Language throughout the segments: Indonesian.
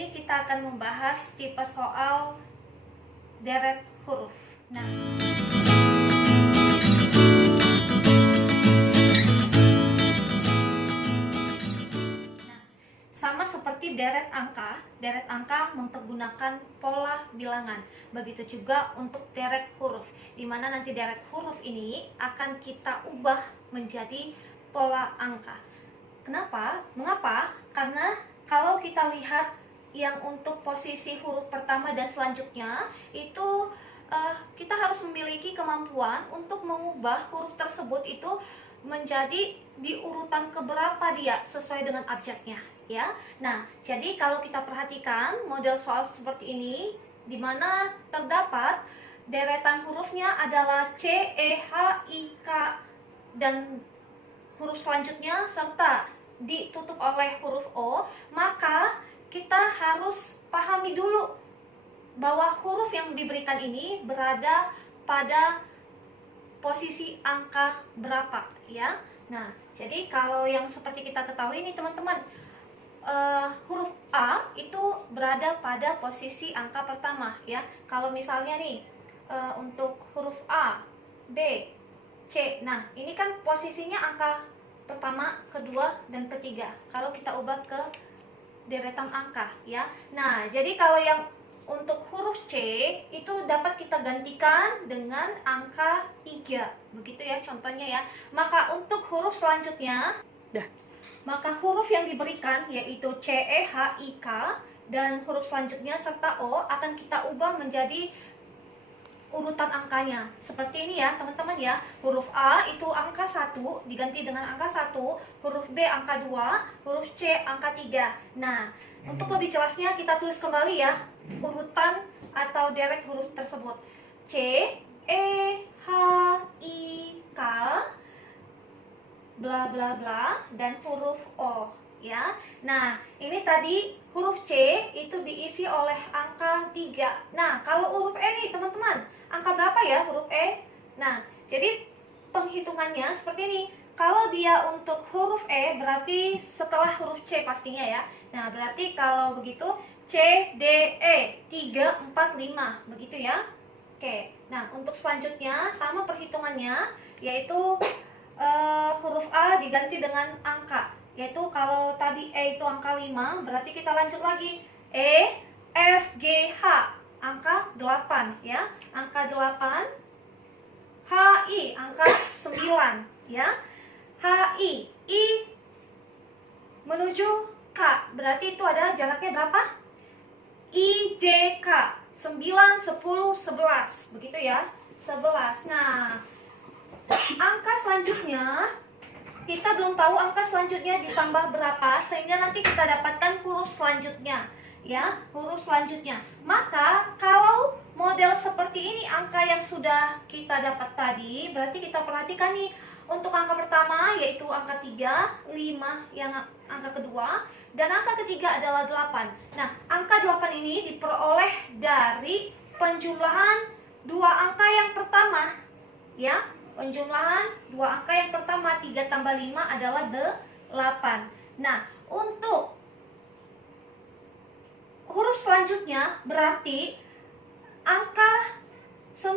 ini kita akan membahas tipe soal deret huruf. Nah, sama seperti deret angka mempergunakan pola bilangan. Begitu juga untuk deret huruf, di mana nanti deret huruf ini akan kita ubah menjadi pola angka. Kenapa? Mengapa? Karena kalau kita lihat yang untuk posisi huruf pertama dan selanjutnya itu kita harus memiliki kemampuan untuk mengubah huruf tersebut itu menjadi di urutan keberapa dia sesuai dengan abjadnya, ya. Nah, jadi kalau kita perhatikan model soal seperti ini, di mana terdapat deretan hurufnya adalah C, E, H, I, K dan huruf selanjutnya serta ditutup oleh huruf O, maka kita harus pahami dulu bahwa huruf yang diberikan ini berada pada posisi angka berapa, ya. Nah, jadi kalau yang seperti kita ketahui ini teman-teman, huruf A itu berada pada posisi angka pertama, ya. Kalau misalnya nih untuk huruf A, B, C, nah ini kan posisinya angka pertama, kedua, dan ketiga. Kalau kita ubah ke deretan angka, ya. Nah, jadi kalau yang untuk huruf C itu dapat kita gantikan dengan angka 3. Begitu ya contohnya ya. Maka untuk huruf selanjutnya, maka huruf yang diberikan yaitu C, E, H, I, K dan huruf selanjutnya serta O akan kita ubah menjadi urutan angkanya. Seperti ini ya teman-teman ya. Huruf A itu angka 1 diganti dengan angka 1, huruf B angka 2, huruf C angka 3. Nah, untuk lebih jelasnya kita tulis kembali ya urutan atau deret huruf tersebut. C, E, H, I, K bla bla bla dan huruf O, ya. Nah, ini tadi huruf C itu diisi oleh angka 3. Nah, kalau huruf E nih teman-teman, angka berapa ya huruf E? Nah, jadi penghitungannya seperti ini. Kalau dia untuk huruf E berarti setelah huruf C pastinya ya. Nah, berarti kalau begitu C, D, E 3, 4, 5 begitu ya. Oke. Nah, untuk selanjutnya sama perhitungannya yaitu huruf A diganti dengan angka, yaitu kalau tadi E itu angka 5, berarti kita lanjut lagi E, F, G, H angka 8 ya, angka 8, H, I angka 9 ya, H, I menuju K, berarti itu ada jaraknya berapa? I, J, K 9, 10, 11 begitu ya, 11. Nah, angka selanjutnya kita belum tahu angka selanjutnya ditambah berapa sehingga nanti kita dapatkan huruf selanjutnya ya, huruf selanjutnya. Maka kalau model seperti ini angka yang sudah kita dapat tadi, berarti kita perhatikan nih untuk angka pertama yaitu angka 3, 5 yang angka kedua dan angka ketiga adalah 8. Nah, angka 8 ini diperoleh dari penjumlahan dua angka yang pertama ya. Penjumlahan dua angka yang pertama 3 tambah 5 adalah 8. Nah, untuk huruf selanjutnya berarti angka 9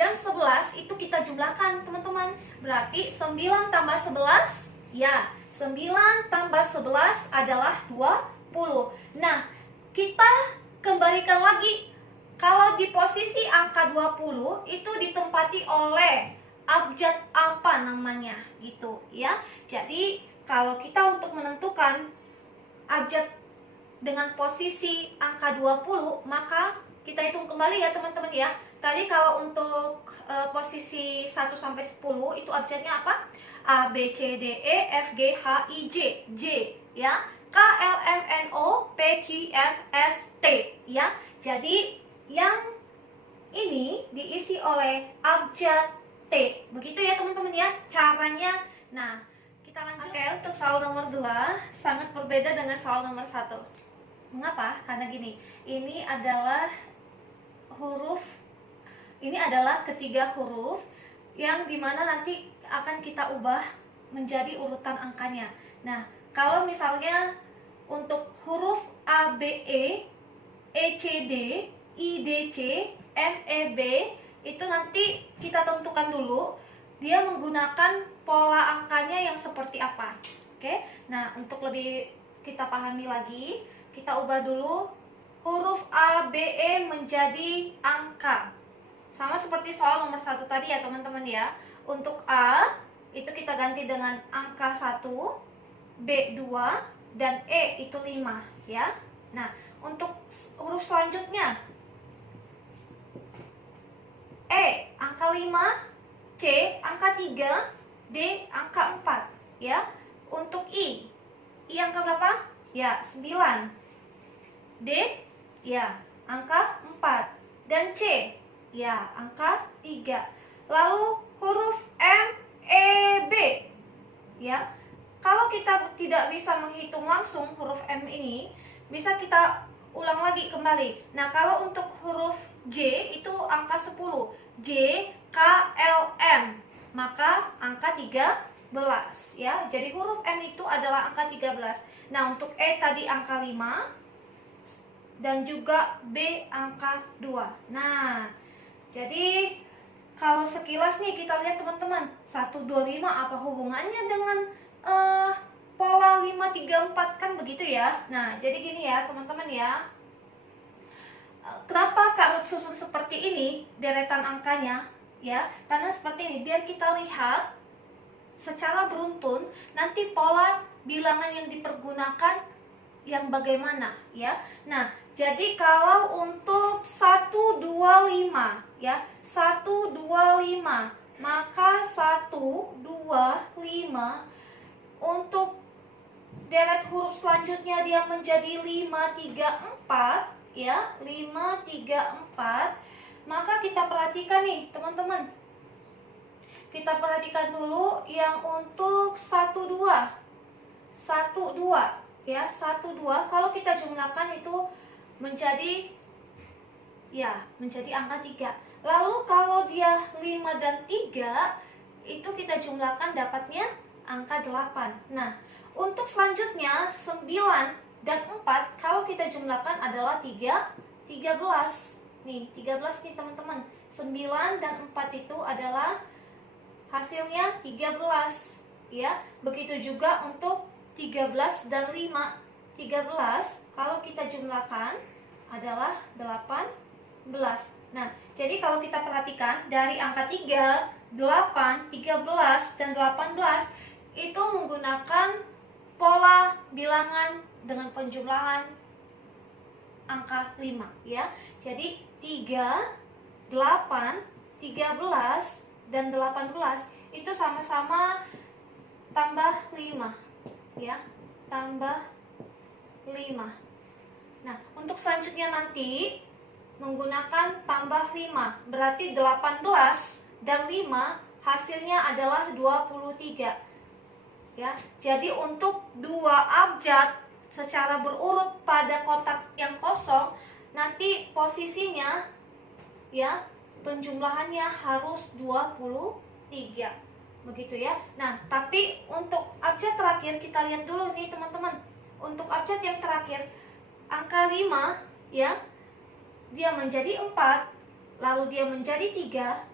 dan 11 itu kita jumlahkan teman-teman. Berarti 9 tambah 11 ya, 9 tambah 11 adalah 20. Nah, kita kembalikan lagi. Kalau di posisi angka 20 itu ditempati oleh abjad apa namanya gitu ya. Jadi kalau kita untuk menentukan abjad dengan posisi angka 20, maka kita hitung kembali ya teman-teman ya. Tadi kalau untuk posisi 1 sampai 10 itu abjadnya apa? A, B, C, D, E, F, G, H, I, J, J ya. K, L, M, N, O, P, Q, R, S, T ya. Jadi yang ini diisi oleh abjad T. Begitu ya teman-teman ya caranya. Nah, kita lanjut. Oke, untuk soal nomor 2 sangat berbeda dengan soal nomor 1. Mengapa? Karena gini, ini adalah ketiga huruf yang dimana nanti akan kita ubah menjadi urutan angkanya. Nah, kalau misalnya untuk huruf A, B, E, C, D, I, D, C, M, E, B, itu nanti kita tentukan dulu dia menggunakan pola angkanya yang seperti apa. Oke, nah untuk lebih kita pahami lagi, kita ubah dulu huruf A, B, E menjadi angka. Sama seperti soal nomor 1 tadi ya teman-teman ya. Untuk A, itu kita ganti dengan angka 1, B 2, dan E itu 5 ya. Nah, untuk huruf selanjutnya, E angka 5, C angka 3, D angka 4 ya. Untuk I angka berapa? Ya, 9. D ya, angka 4. Dan C ya, angka 3. Lalu huruf M, E, B ya. Kalau kita tidak bisa menghitung langsung huruf M ini, bisa kita ulang lagi kembali. Nah, kalau untuk huruf J itu angka 10. J, K, L, M. Maka angka 13 ya. Jadi huruf M itu adalah angka 13. Nah, untuk E tadi angka 5 dan juga B angka 2. Nah, jadi kalau sekilas nih kita lihat teman-teman, 1, 2, 5 apa hubungannya dengan pola 5, 3, 4 kan begitu ya. Nah, jadi gini ya teman-teman ya. Kenapa Kak Ruth susun seperti ini deretan angkanya ya? Karena seperti ini biar kita lihat secara beruntun nanti pola bilangan yang dipergunakan yang bagaimana ya. Nah, jadi kalau untuk 1, 2, 5 ya, 1, 2, 5, maka 1, 2, 5 untuk deret huruf selanjutnya dia menjadi 5, 3, 4 ya, 5, 3, 4. Maka kita perhatikan nih teman-teman, kita perhatikan dulu yang untuk 1, 2 ya, 1, 2 kalau kita jumlahkan itu menjadi ya, menjadi angka 3. Lalu kalau dia 5 dan 3 itu kita jumlahkan dapatnya angka 8. Nah, untuk selanjutnya 9 dan 4 kalau kita jumlahkan adalah 13. Nih, 13 nih teman-teman. 9 dan 4 itu adalah hasilnya 13 ya. Begitu juga untuk 13 dan 5. 13 kalau kita jumlahkan adalah 18. Nah, jadi kalau kita perhatikan dari angka 3, 8, 13 dan 18 itu menggunakan pola bilangan dengan penjumlahan angka 5 ya. Jadi 3, 8, 13 dan 18 itu sama-sama tambah 5 ya, tambah 5. Nah, untuk selanjutnya nanti menggunakan tambah 5, berarti 18 dan 5 hasilnya adalah 23 ya. Jadi untuk 2 abjad secara berurut pada kotak yang kosong nanti posisinya ya, penjumlahannya harus 23 begitu ya. Nah, tapi untuk abjad terakhir kita lihat dulu nih teman-teman. Untuk abjad yang terakhir angka 5 ya, dia menjadi 4, lalu dia menjadi 3,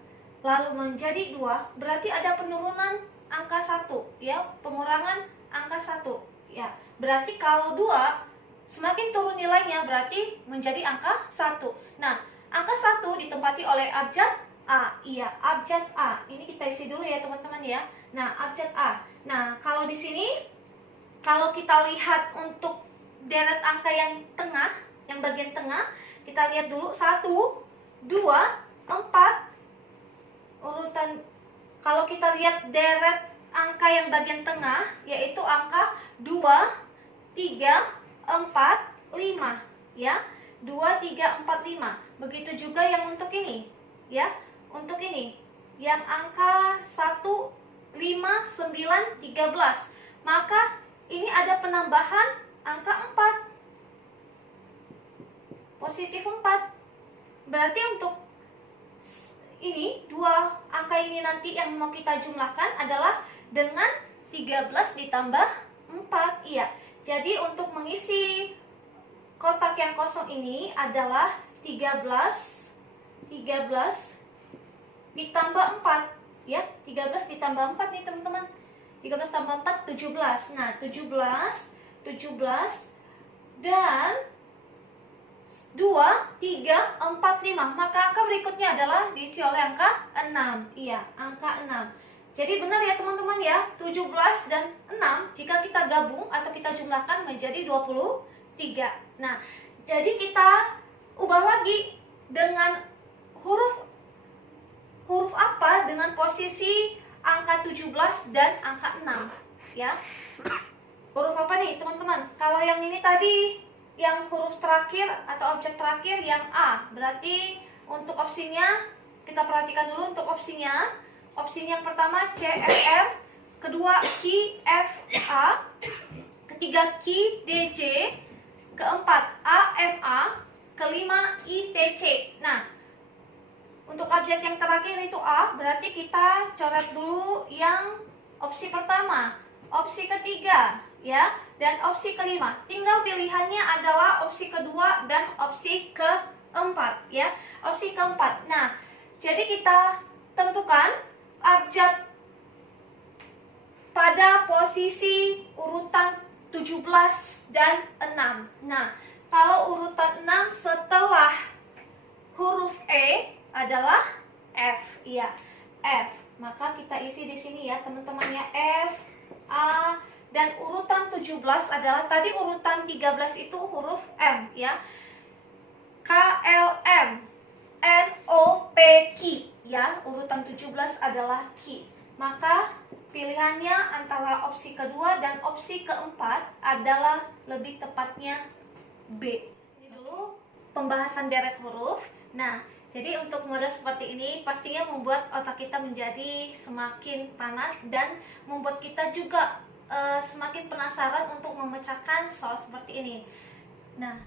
lalu menjadi 2, berarti ada penurunan angka 1 ya, pengurangan angka 1 ya. Berarti kalau 2 semakin turun nilainya berarti menjadi angka 1. Nah, angka 1 ditempati oleh abjad A. Iya, abjad A. Ini kita isi dulu ya teman-teman ya. Nah, abjad A. Nah, kalau di sini kalau kita lihat untuk deret angka yang tengah, yang bagian tengah, kita lihat dulu 1, 2, 4 urutan. Kalau kita lihat deret angka yang bagian tengah yaitu angka 2, 3, 4, 5 ya. 2, 3, 4, 5. Begitu juga yang untuk ini ya. Untuk ini yang angka 1, 5, 9, 13. Maka ini ada penambahan angka 4. Positif 4. Berarti untuk ini dua angka ini nanti yang mau kita jumlahkan adalah dengan 13 ditambah 4. Iya. Jadi untuk mengisi kotak yang kosong ini adalah 13 ditambah 4 ya. 13 ditambah 4 nih teman-teman. 13 tambah 4 17. Nah, 17 dan 2 3 4 5. Maka angka berikutnya adalah diisi oleh angka 6. Iya, angka 6. Jadi benar ya teman-teman ya, 17 dan 6 jika kita gabung atau kita jumlahkan menjadi 23. Nah, jadi kita ubah lagi dengan huruf apa? Dengan posisi angka 17 dan angka 6 ya. Huruf apa nih teman-teman? Kalau yang ini tadi yang huruf terakhir atau objek terakhir yang A, berarti untuk opsinya kita perhatikan dulu untuk opsinya. Opsinya yang pertama C F R, kedua Q F A, ketiga Q D C, keempat A M A, kelima I T C. Nah, untuk objek yang terakhir itu A, berarti kita coret dulu yang opsi pertama, opsi ketiga ya, dan opsi kelima. Tinggal pilihannya adalah opsi kedua dan opsi keempat ya. Opsi keempat. Nah, jadi kita tentukan abjad pada posisi urutan 17 dan 6. Nah, kalau urutan 6 setelah huruf E adalah F, iya, F. Maka kita isi di sini ya, teman-teman ya, F, A, dan urutan 17 adalah tadi urutan 13 itu huruf M ya. K, L, M, N, O, P, Q ya, urutan 17 adalah Q. Maka pilihannya antara opsi kedua dan opsi keempat adalah lebih tepatnya B. Ini dulu pembahasan deret huruf. Nah, jadi untuk model seperti ini pastinya membuat otak kita menjadi semakin panas dan membuat kita juga semakin penasaran untuk memecahkan soal seperti ini. Nah,